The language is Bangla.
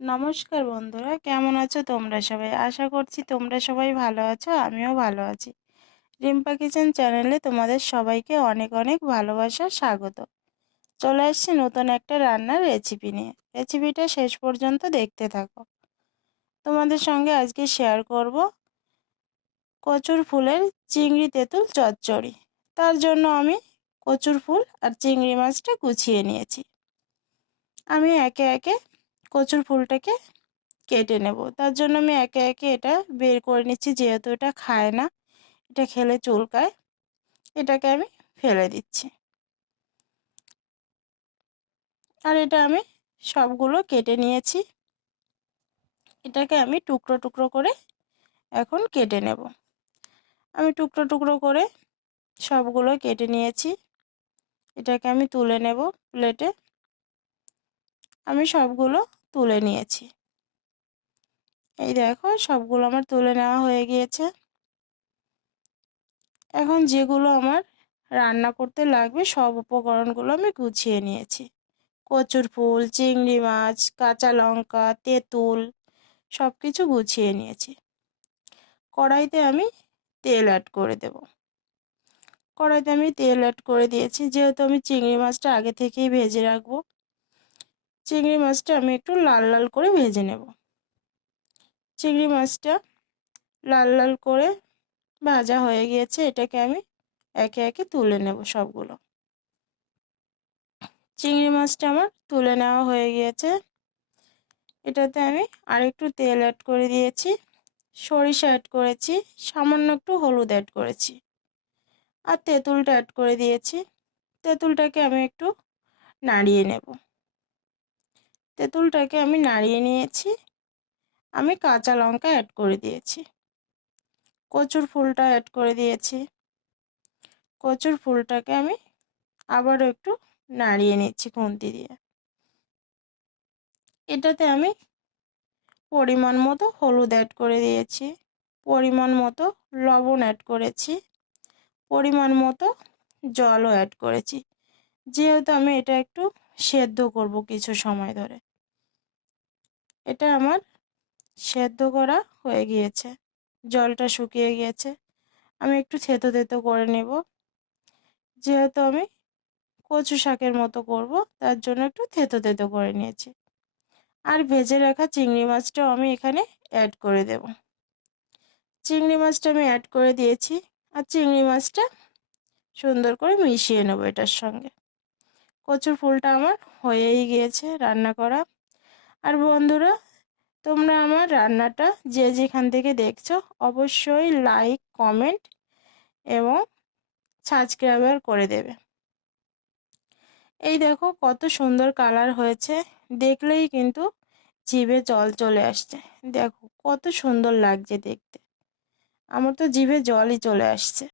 নমস্কার বন্ধুরা, কেমন আছো তোমরা সবাই? আশা করছি তোমরা সবাই ভালো আছো, আমিও ভালো আছি। রিম্পা কিচেন চ্যানেলে তোমাদের সবাইকে অনেক অনেক ভালোবাসা, স্বাগত। চলে আসছি নতুন একটা রান্নার রেসিপি নিয়ে। রেসিপিটা শেষ পর্যন্ত দেখতে থাকো। তোমাদের সঙ্গে আজকে শেয়ার করব কচুর ফুলের চিংড়ি তেঁতুল চচ্চড়ি। তার জন্য আমি কচুর ফুল আর চিংড়ি মাছটা গুছিয়ে নিয়েছি। আমি একে একে কচুর ফুলটাকে কেটে নেব। তার জন্য আমি একে একে এটা বের করে নিচ্ছি, যেহেতু এটা খায় না, এটা খেলে চুলকায়। এটাকে আমি ফেলে দিচ্ছি। আর এটা আমি সবগুলো কেটে নিয়েছি। এটাকে আমি টুকরো টুকরো করে এখন কেটে নেব। আমি টুকরো টুকরো করে সবগুলো কেটে নিয়েছি। এটাকে আমি তুলে নেব প্লেটে। আমি সবগুলো তুলে নিয়েছি। এই দেখো, সবগুলো আমার তুলে নেওয়া হয়ে গিয়েছে। এখন যেগুলো আমার রান্না করতে লাগবে সব উপকরণগুলো আমি গুছিয়ে নিয়েছি। কচুর ফুল, চিংড়ি মাছ, কাঁচা লঙ্কা, তেঁতুল সব কিছু গুছিয়ে নিয়েছি। কড়াইতে আমি তেল অ্যাড করে দেব। কড়াইতে আমি তেল অ্যাড করে দিয়েছি, যেহেতু আমি চিংড়ি মাছটা আগে থেকেই ভেজে রাখবো। চিংড়ি মাছটা আমি একটু লাল লাল করে ভেজে নেব। চিংড়ি মাছটা লাল লাল করে ভাজা হয়ে গিয়েছে। এটাকে আমি একে একে তুলে নেব সবগুলো। চিংড়ি মাছটা আমার তুলে নেওয়া হয়ে গিয়েছে। এটাতে আমি আরেকটু তেল অ্যাড করে দিয়েছি, সরিষা অ্যাড করেছি, সামান্য একটু হলুদ অ্যাড করেছি, আর তেঁতুলটা অ্যাড করে দিয়েছি। তেঁতুলটাকে আমি একটু নাড়িয়ে নেব। তেঁতুলটাকে আমি নাড়িয়ে নিয়েছি। আমি কাঁচা লঙ্কা অ্যাড করে দিয়েছি। কচুর ফুলটা অ্যাড করে দিয়েছি। কচুর ফুলটাকে আমি আবারও একটু নাড়িয়ে নিচ্ছি খুন্তি দিয়ে। এটাতে আমি পরিমাণ মতো হলুদ অ্যাড করে দিয়েছি, পরিমাণ মতো লবণ অ্যাড করেছি, পরিমাণ মতো জলও অ্যাড করেছি, যেহেতু আমি এটা একটু সেদ্ধ করব কিছু সময় ধরে। এটা আমার সেদ্ধ করা হয়ে গিয়েছে, জলটা শুকিয়ে গিয়েছে। আমি একটু থেতো থেতো করে নেব, যেহেতু আমি কচু শাকের মতো করব, তার জন্য একটু থেতো থেতো করে নিয়েছি। আর ভেজে রাখা চিংড়ি মাছটাও আমি এখানে অ্যাড করে দেব। চিংড়ি মাছটা আমি অ্যাড করে দিয়েছি। আর চিংড়ি মাছটা সুন্দর করে মিশিয়ে নেব এটার সঙ্গে। কচুর ফুলটা আমার হয়েই গিয়েছে রান্না করা। আর বন্ধুরা, তোমরা আমার রান্নাটা যে যেখান থেকে দেখছো অবশ্যই লাইক, কমেন্ট এবং সাবস্ক্রাইব করে দেবে। এই দেখো কত সুন্দর কালার হয়েছে, দেখলেই কিন্তু জিভে জল চলে আসছে। দেখো কত সুন্দর লাগছে দেখতে, আমার তো জিভে জলই চলে আসছে।